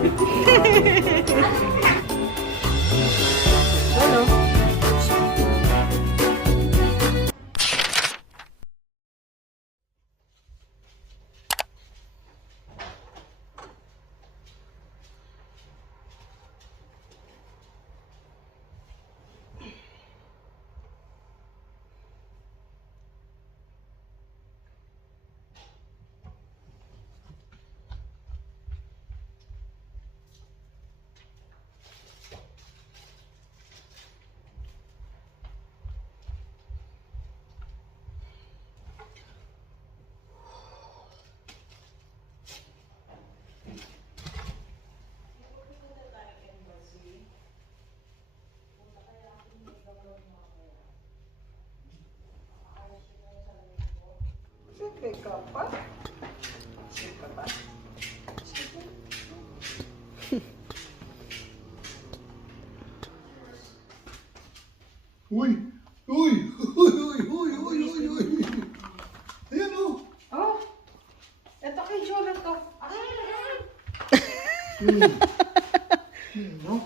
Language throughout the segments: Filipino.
Thank you. Siyempre ka pa. Siyempre ka pa. Uy! Uy! Uy! Uy! Uy! Uy! Uy! Uy! Ayan o! Oh, eto kay Jola to. Ah, No?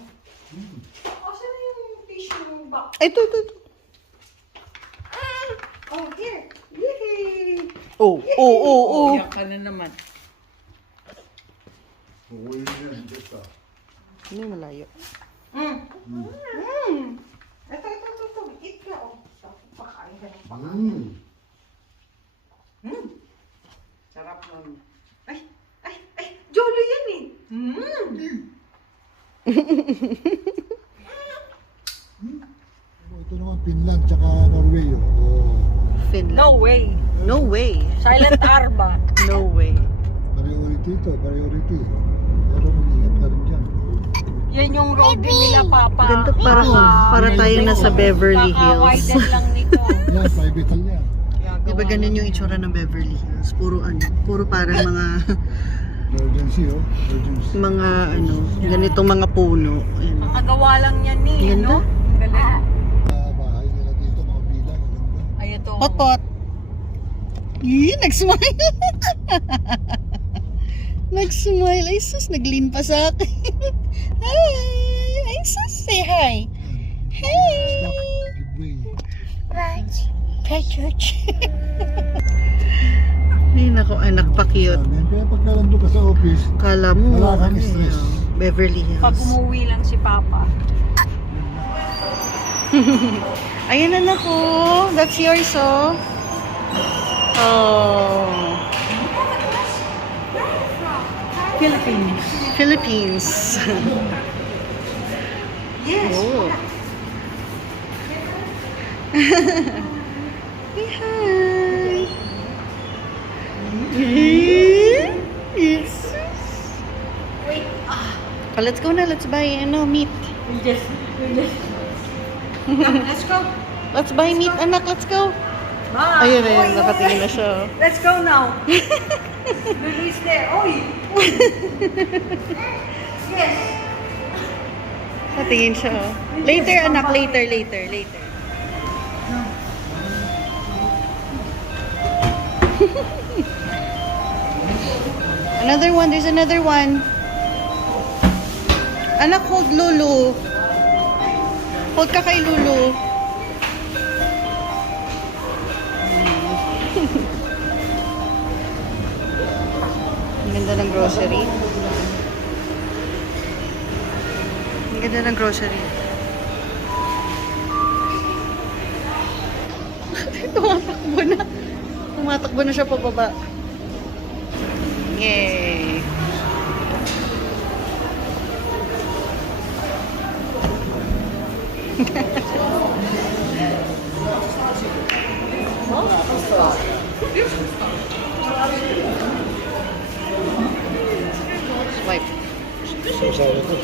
asan na yung tissue box? Ito, ito, ito. Oh, here. Yay! Oh, oh, oh, oh. Iyak ka na naman. Uy! Yan! Hindi malayo. Mm. Mm. Ito, ito, ito, ito. Eat ka. Oh, pakain ka ng pakain. Mm. Mm. Sarap nun. Ay, ay, ay, Jolo yan eh. Mm. Oh, ito naman Finland tsaka Norway oh. Oh. Finland. No way. No way. Silent R ba? No way. Priority ito, priority. Pero mag-ingat ka rin dyan. Yan yung roadie nila, Papa. Ganito parang para tayong nasa Beverly Hills. Kaka-widen lang nito. Yan, private yan. Di ba ganun yung itsura ng Beverly Hills? Puro ano, puro parang mga Emergency oh. Emergency. mga ano, ganitong mga puno. Ayan. Kakagawa lang yan ni, Ganda. no? Ang galing. Mga bahay nila dito, mga maganda. Ay, ito. Pot-pot. Ih, nag-smile. nag-smile. Ay, sus, nag-lean pa sa akin. hi. Ay, sus, say hi. Hey. Right. Church. Ay, nako, anak pa cute. Kaya pagka nandun ka sa office, Kala mo, Wala kang ano stress. yun, Beverly Pag Hills. umuwi lang si Papa. Ayan anak ko. That's yours, oh. Oh. Philippines. Philippines. Yes. oh. Hi. Yes. Wait. Oh, let's go now. Let's buy, uh, ano, meat. We just, we just. Come, let's go. Let's buy meat, anak. Let's go. Bye. Ayun, ayun. Oy, Nakatingin na siya. Let's go now. Release there. Oy. yes. Nakatingin siya. oh. Later, anak. Later, later, later. another one. There's another one. Anak, hold Lulu. Hold ka kay Lulu. Grocery. Ang ganda ng grocery. Tumatakbo na. Tumatakbo na siya pababa. Yay! Swipe. Sasaya ko.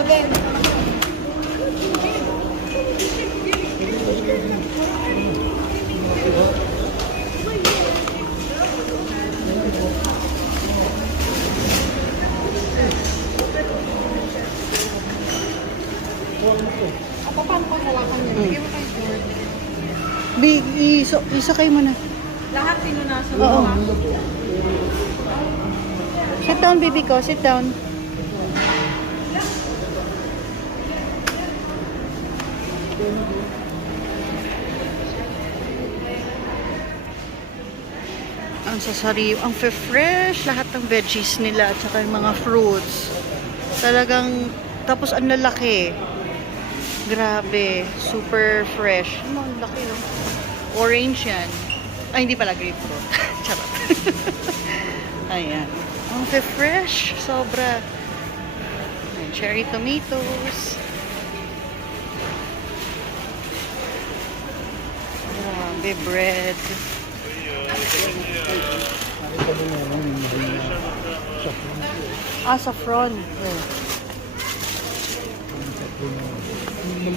Okay. Big, iso, iso kayo mo na. Lahat pinunasan Oo. mo. ha? Sit down, baby ko. Sit down. Ang sasari, ang fresh lahat ng veggies nila at saka yung mga fruits. Talagang, tapos ang lalaki. Grabe, super fresh. Ano, ang laki oh. Orange yan. Ay, hindi pala grapefruit. Charot. Ayan. Ang fresh, sobra. Ayan, cherry tomatoes. Grabe, bread. Ah, saffron. Yeah. Yung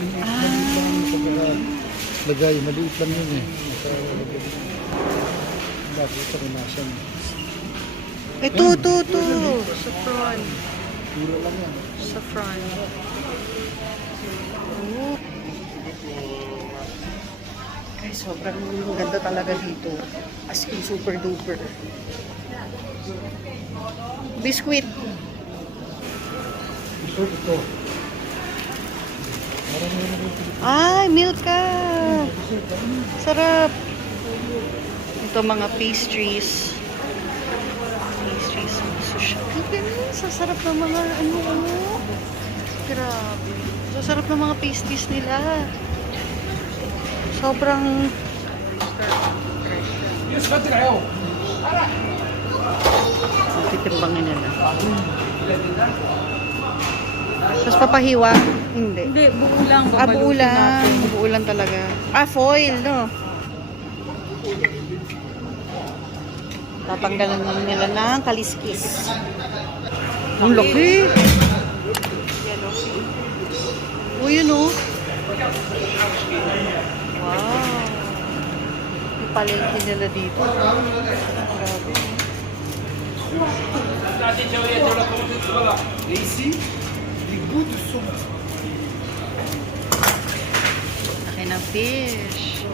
pagkalagay. Maliit lang yun eh. Nasa lagay. Dati ito kinasan. Ito, ito, ito. Saffron. Mura lang yan. Saffron. Oh. Ay, sobrang ganda talaga dito. As in, super duper. Ito, ito. Na rin ito. Ay, Milka. Sarap. Ito mga pastries. Pastries. Ganun. Sasarap ng mga ano, ano. Grabe. Sasarap ng mga pastries nila. Sobrang... Titimbangin nila. Tapos papahiwa? Hindi. Hindi, buo lang. Ah, buo lang. Buo lang talaga. Ah, foil, no? Tatanggalan nila ng kaliskis. Ang laki! Oh, yun oh. Wow. Yung palengke nila dito. Grabe. Et ici, des goûts de saumon. Laki ng fish.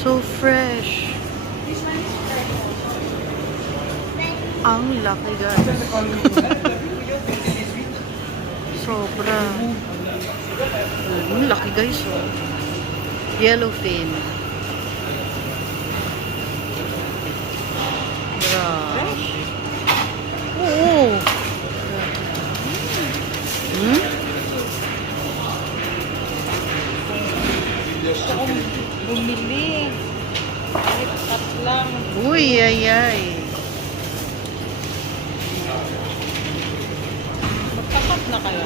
So fresh. Ang laki guys. Sobra. Ang laki guys oh. Yellowfin. Grabe. Oo. Hmm? Bumili. Kahit lang. Uy, ay, ay. Magkakat na kayo.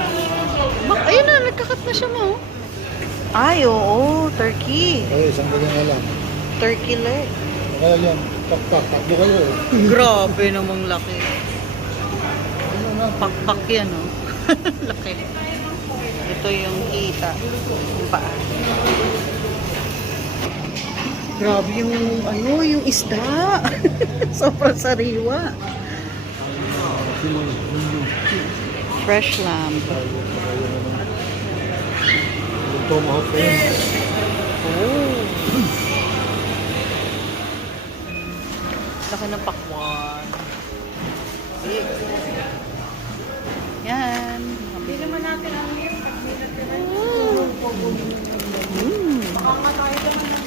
Bak, ayun na, nagkakat na siya mo. Ay, oo, turkey. Ay, isang ganyan na lang. Turkey leg. Kaya yan, taktak, takbo kayo eh. Grabe namang laki. Ano na? Pakpak yan, oh. laki. Ito yung kita. Yung paa. Grabe yung, ano, yung isda. Sobrang sariwa. Fresh lamb. Tomahawk ko yun. Oh. Laki ng pakwan. Yan. Hindi naman natin ang yun. Mm. Baka nga tayo naman yun eh.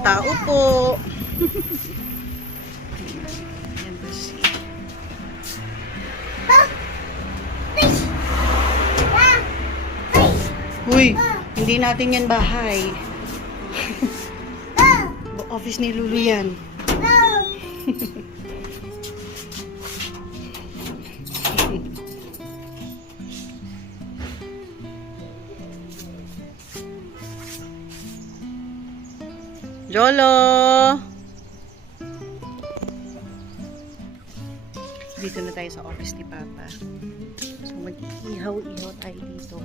Tao po. Ba si... Uy, hindi natin yan bahay. Office ni Lulu yan. Jolo! Dito na tayo sa office ni Papa. So, mag-iihaw-ihaw tayo dito.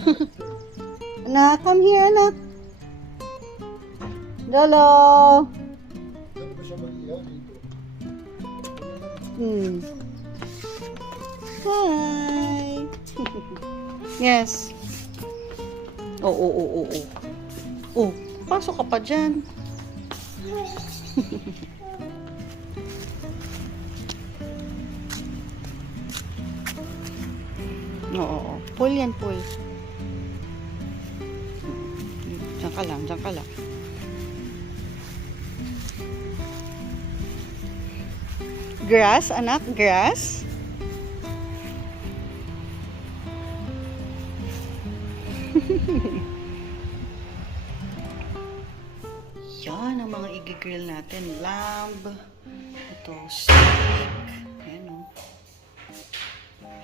anak, come here, anak. Dito? Hmm. Hi! yes. Oo, oo, oo, oo. Oh, pasok ka pa dyan. Oo, oo. Pull yan, pull. Diyan ka lang, diyan ka lang. Grass, anak? Grass? Yan ang mga igigrill natin. Lamb. Ito, steak. Ayan o.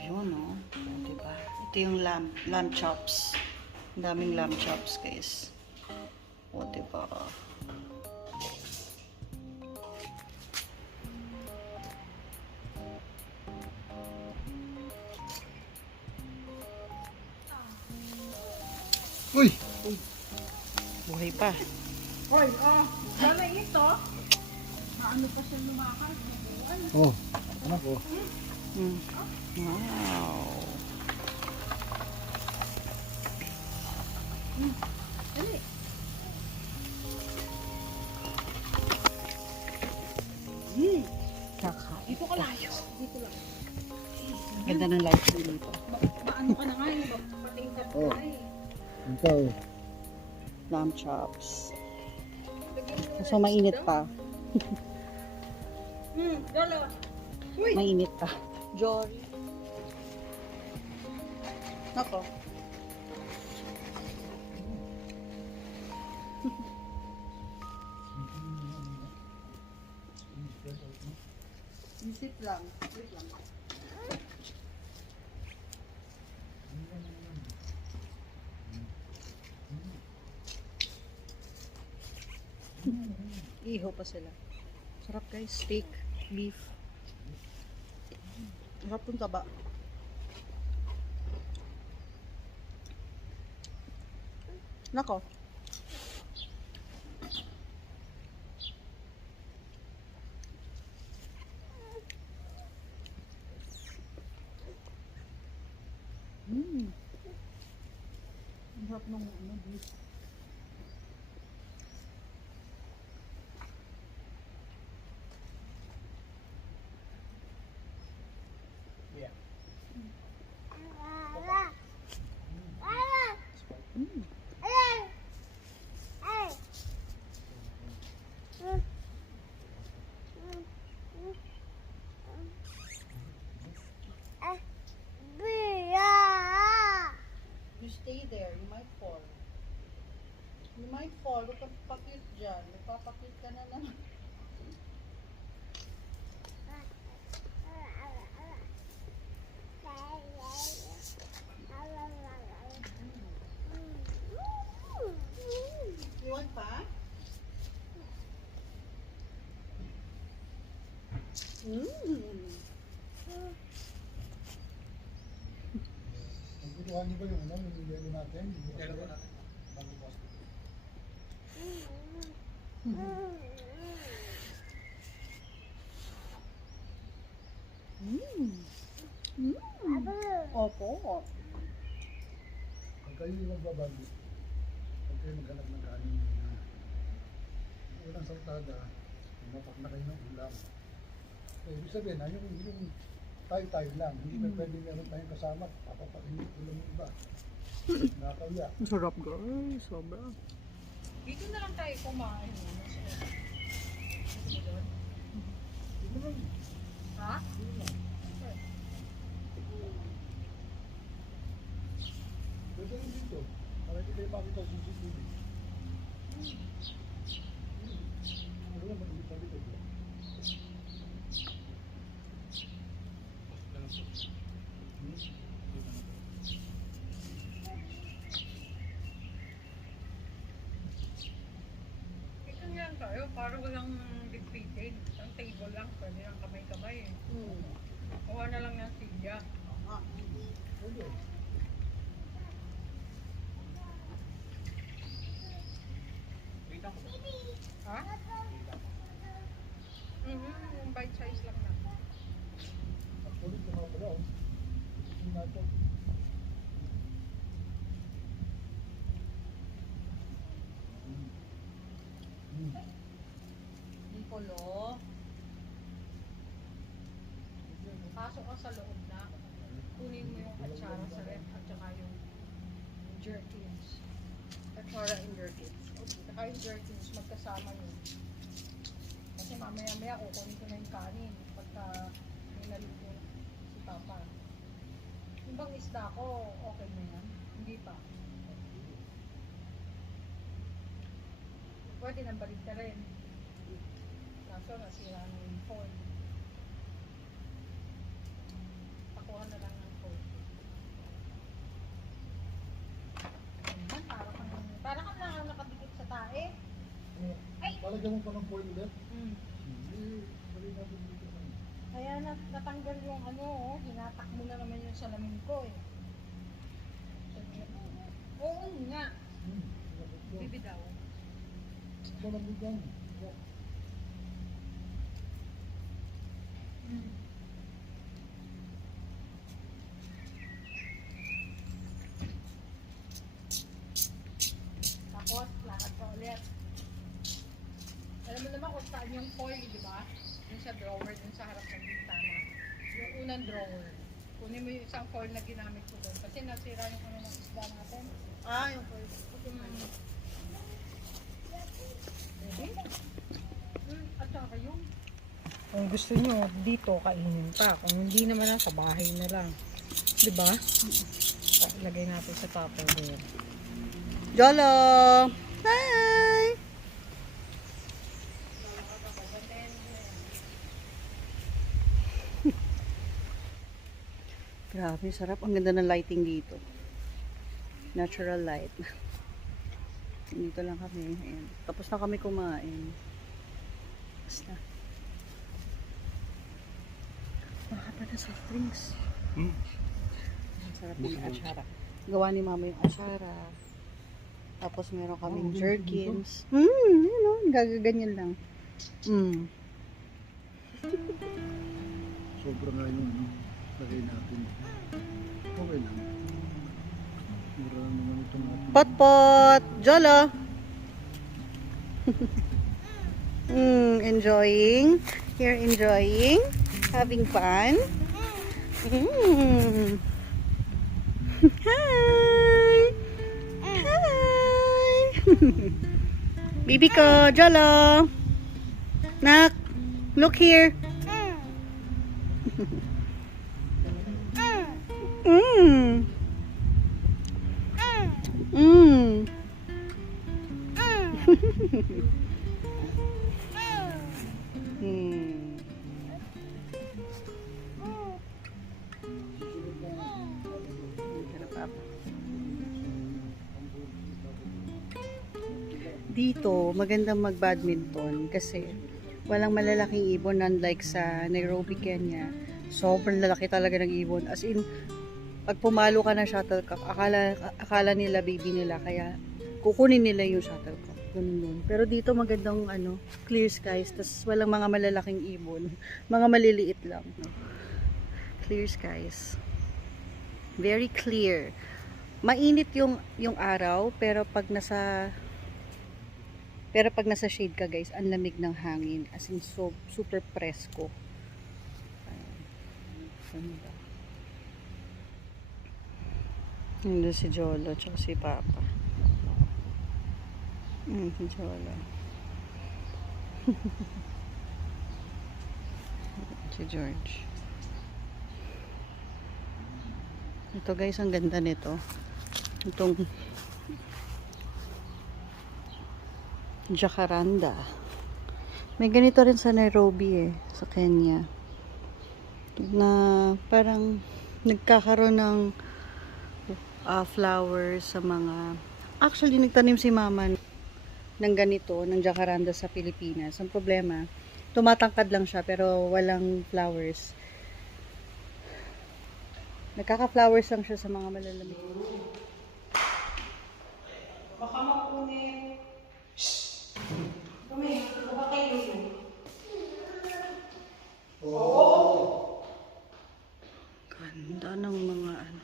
Yun o. O, diba? Ito yung lamb, lamb chops. Ang daming lamb chops, guys. O, diba? Uy! Buhay pa. Hoy, oh, sana ito. Ano pa siya lumakad? Oh, anak ko. Mm. Wow. Kakain tayo. Ganda ng light dito. Maano ka na nga, eh, patingkat ka Oh. na eh. Ikaw. Lamb chops. So, mainit pa. Hmm, dala. Mainit pa. Jory. Nako. Isip lang. Iho pa sila. Sarap guys. Steak, beef. Sarap yung taba. Nako. Mm. Ang sarap ng ano, beef. You stay there, you might fall. You might fall. Huwag kang pakit dyan. Nagpapakit ka na naman. You want pa? Mm. Nagustuhan niyo ba yung ano, yung yelo natin? Yelo natin. Bago po. Mm. Mm. Opo. Pag kayo yung magbabalo, pag kayo maghanap ng kanin, uh, unang saltada, tumapak na kayo ng ulam. So, ibig sabihin, ah, yung, yung tayo-tayo lang, hindi na pwede meron tayong kasama, papapain yung ulam ng iba. Nakakaya. Sarap guys. Sobra. Dito na lang tayo kumain. Ha? Pwede rin dito, para hindi kayo makita sa CCTV. Ano naman, hindi pa dito. Ito na lang tayo, para walang Ang table lang, pwede lang kamay-kamay eh. Mm. Kuha na lang ng silya. Pwede. Ha? Mhm, yung bite size lang na. Wala, oh. Hindi na ito. Hmm. Nicolo. Pasok ka sa loob na. Kunin mo yung atsara sa ref at saka yung jerkins. Atsara and jerkins. Okay, saka yung jerkins, magkasama yun. Kasi mamaya-maya kukunin ko na yung kanin pagka may naluto si Papa. Yung bang isda ko, okay na yan? Hindi pa. Pwede nang balik ka rin. Kaso nasira na yung phone. Pakuha na lang ng phone. Ayan, para kang, para kang na, nakadikit sa tae. Ay! Lalagyan mo pa ng foil ulit? Mm. Hindi. Dali natin dito sa Kaya nat natanggal yung ano, oh, hinatak mo na naman yung salamin ko eh. Oo nga, Hmm. Bibi daw. Ito lang dyan. Ito. Mm. Tapos, lakad ka ulit. Alam mo naman kung saan yung foil, di ba? Yung sa drawer, dun sa harap ng bintana. Yung unang drawer. Kunin mo yung isang foil na ginamit ko doon. Kasi nasira yung ano ng isda natin. Ah, yung foil. Mm. Ready? Mm, at saka yung kung gusto nyo, dito kainin pa. Kung hindi naman nasa bahay na lang. Di ba? Lagay natin sa tupperware. Jolo! Hi! Grabe, sarap. Ang ganda ng lighting dito. Natural light. Dito lang kami. Ayan. Tapos na kami kumain. Baka pa na soft drinks. Hmm. Ang sarap yung atsara. Gawa ni mama yung atsara. Tapos meron kaming Oh, jerkins. Hmm, yun o. Gagaganyan lang. Hmm. Sobra nga ano, lagay natin. Okay lang. Mura lang naman ito natin. Pot-pot! Jolo! mm, enjoying. You're enjoying. Having fun. Mm. Hi! Hi! Bibi ko, Jolo! Nak, look here. Dito, magandang mag-badminton kasi walang malalaking ibon unlike sa Nairobi, Kenya. Sobrang lalaki talaga ng ibon. As in, pag pumalo ka ng shuttlecock, akala, akala nila baby nila, kaya kukunin nila yung shuttlecock. Ganun yun. Pero dito magandang ano, clear skies, tas walang mga malalaking ibon. Mga maliliit lang. No? Clear skies. Very clear. Mainit yung yung araw, pero pag nasa pero pag nasa shade ka guys, ang lamig ng hangin. As in, so, super presko. Ayan. Nandun si Jolo, tsaka si Papa. Mm, si Jolo. si George. Ito guys, ang ganda nito. Itong Jacaranda. May ganito rin sa Nairobi eh, sa Kenya. Na parang nagkakaroon ng uh, flowers sa mga... Actually, nagtanim si mama ng ganito, ng jacaranda sa Pilipinas. Ang problema, tumatangkad lang siya pero walang flowers. Nagkaka-flowers lang siya sa mga malalamig. Baka makunin. Kami, Oo. Ganda ng mga ano.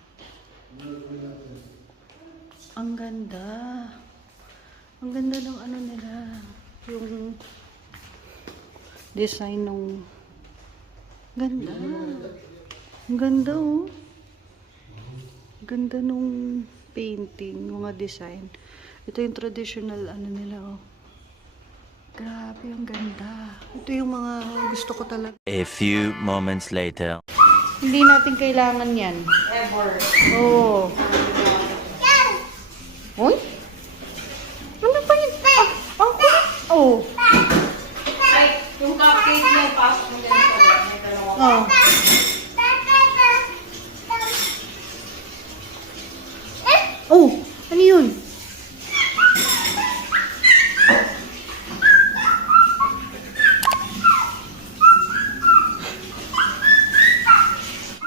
Ang ganda. Ang ganda ng ano nila. Yung design ng ganda. Ang ganda oh. Ganda nung painting, mga design. Ito yung traditional ano nila oh. Grabe, ang ganda. Ito yung mga gusto ko talaga. A few moments later. Hindi natin kailangan yan. Ever. Oo. Oh. Uy? Ano pa yun? Ah, ang. Oh. Like, yung cupcake mo, pasok mo yan. Oh. Oh, ano yun?